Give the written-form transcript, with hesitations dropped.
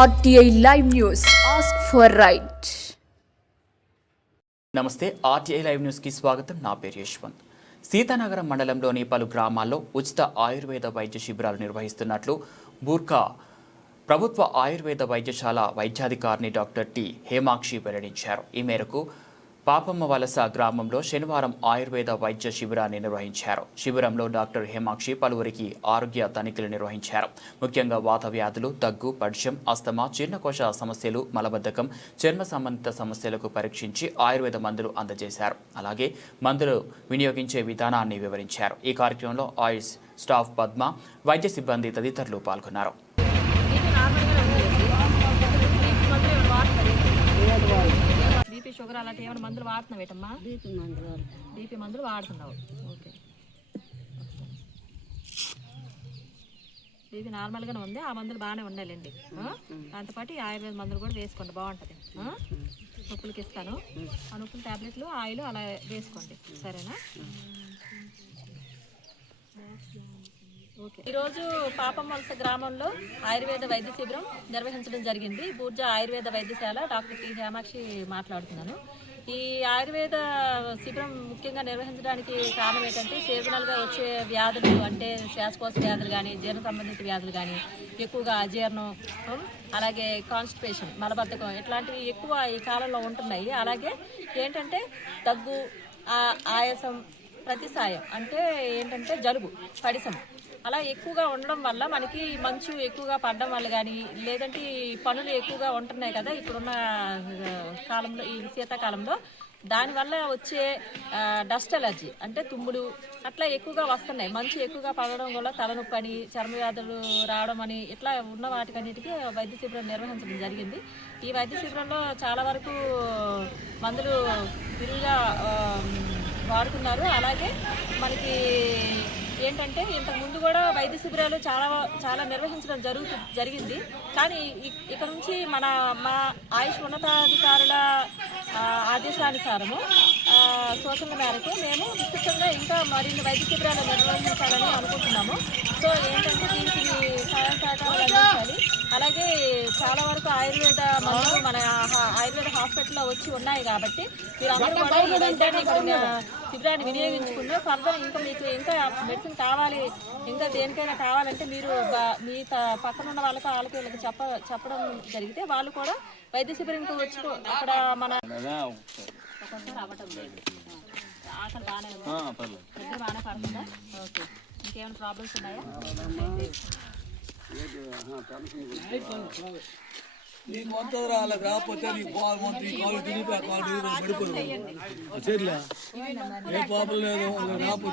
RTI Live News. Ask for right. నమస్తే RTI Live News కి స్వాగతం. నా పేరు యశ్వంత్. సీతానగరం మండలంలోని పలు గ్రామాల్లో ఉచిత ఆయుర్వేద వైద్య శిబిరాలు నిర్వహిస్తున్నట్లు బూర్కా ప్రభుత్వ ఆయుర్వేద వైద్యశాల వైద్యాధికారిని డాక్టర్ టి హేమాక్షి వెల్లడించారు. ఈ మేరకు పాపమ్మ వలస గ్రామంలో శనివారం ఆయుర్వేద వైద్య శిబిరాన్ని నిర్వహించారు. శిబిరంలో డాక్టర్ హేమాక్షి పలువురికి ఆరోగ్య తనిఖీలు నిర్వహించారు. ముఖ్యంగా వాత వ్యాధులు, దగ్గు, పడ్యం, అస్తమా, జీర్ణకోశ సమస్యలు, మలబద్ధకం, చర్మ సంబంధిత సమస్యలకు పరీక్షించి ఆయుర్వేద మందులు అందజేశారు. అలాగే మందులు వినియోగించే విధానాన్ని వివరించారు. ఈ కార్యక్రమంలో ఆయుష్ స్టాఫ్ పద్మ, వైద్య సిబ్బంది తదితరులు పాల్గొన్నారు. షుగర్ అలాంటి ఏమైనా మందులు వాడుతున్నావు ఏటమ్మా? బీపీ మందులు వాడుతున్నావు. ఓకే, బీపీ నార్మల్గానే ఉంది, ఆ మందులు బాగానే ఉండాలండి. దాంతోపాటు ఆయుర్వేద మందులు కూడా వేసుకోండి, బాగుంటుంది. నొప్పులకి ఇస్తాను, ఆ నొప్పుల ట్యాబ్లెట్లు, ఆయిల్ అలా వేసుకోండి, సరేనా? ఈరోజు పాపమ్మ వలస గ్రామంలో ఆయుర్వేద వైద్య శిబిరం నిర్వహించడం జరిగింది. బూర్జా ఆయుర్వేద వైద్యశాల డాక్టర్ టి హేమాక్షి మాట్లాడుతున్నాను. ఈ ఆయుర్వేద శిబిరం ముఖ్యంగా నిర్వహించడానికి కారణం ఏంటంటే, సీజనల్గా వచ్చే వ్యాధులు అంటే శ్వాసకోశ వ్యాధులు కానీ, జీర్ణ సంబంధిత వ్యాధులు కానీ, ఎక్కువగా అజీర్ణం, అలాగే కాన్స్టిపేషన్, మలబద్ధకం ఇట్లాంటివి ఎక్కువ ఈ కాలంలో ఉంటున్నాయి. అలాగే ఏంటంటే దగ్గు, ఆయాసం, ప్రతిసాయం అంటే ఏంటంటే జలుబు, పడిసం అలా ఎక్కువగా ఉండడం వల్ల మనకి మంచు ఎక్కువగా పడడం వల్ల కానీ, లేదంటే పనులు ఎక్కువగా ఉంటున్నాయి కదా ఇప్పుడున్న కాలంలో, ఈ శీతాకాలంలో దానివల్ల వచ్చే డస్ట్ అలర్జీ అంటే తుమ్ములు అట్లా ఎక్కువగా వస్తున్నాయి. మంచు ఎక్కువగా పడడం వల్ల తలనొప్పి అని, చర్మ వ్యాధులు రావడం అని ఇట్లా ఉన్న వాటికన్నిటికీ వైద్య శిబిరం నిర్వహించడం జరిగింది. ఈ వైద్య శిబిరంలో చాలా వరకు మందులు విరివిగా వాడుతున్నారు. అలాగే మనకి ఏంటంటే ఇంతకు ముందు కూడా వైద్య శిబిరాలు చాలా నిర్వహించడం జరిగింది. కానీ ఇక్కడ నుంచి మా ఆయుష్ ఉన్నతాధికారుల ఆదేశానుసారము సూచనల మేరకు మేము విస్తృతంగా ఇంకా మరిన్ని వైద్య శిబిరాలు నిర్వహించాలని అనుకుంటున్నాము. సో ఏంటంటే దీనికి సహాయ సహకారాలు అందించాలి. అలాగే చాలా వరకు ఆయుర్వేద మందులు మన ఆయుర్వేద హాస్పిటల్లో వచ్చి ఉన్నాయి కాబట్టి మీరందరూ కూడా ఈ వైద్యాన్ని శిబిరాన్ని వినియోగించుకుంటే ఫర్దర్ ఇంకా మీకు ఇంకా మెడిసిన్ కావాలి, ఇంకా దేనికైనా కావాలంటే మీరు మీ పక్కన ఉన్న వాళ్ళకి వీళ్ళకి చెప్పడం జరిగితే వాళ్ళు కూడా వైద్య శిబిరంకి వచ్చి అక్కడ మన అవ్వటం లేదు. ఆకలి బాగానే ఉంది, నిద్ర బాగానే పడుతుందా? ఓకే, ఇంకేమైనా ప్రాబ్లమ్స్ ఉన్నాయా? నీకు వంత రాలేదు, రాకపోతే నీకు బాగుంది, కాలు తిరిగి పడిపోతుంది. ఏ ప్రాబ్లం లేదు, రాకపోతే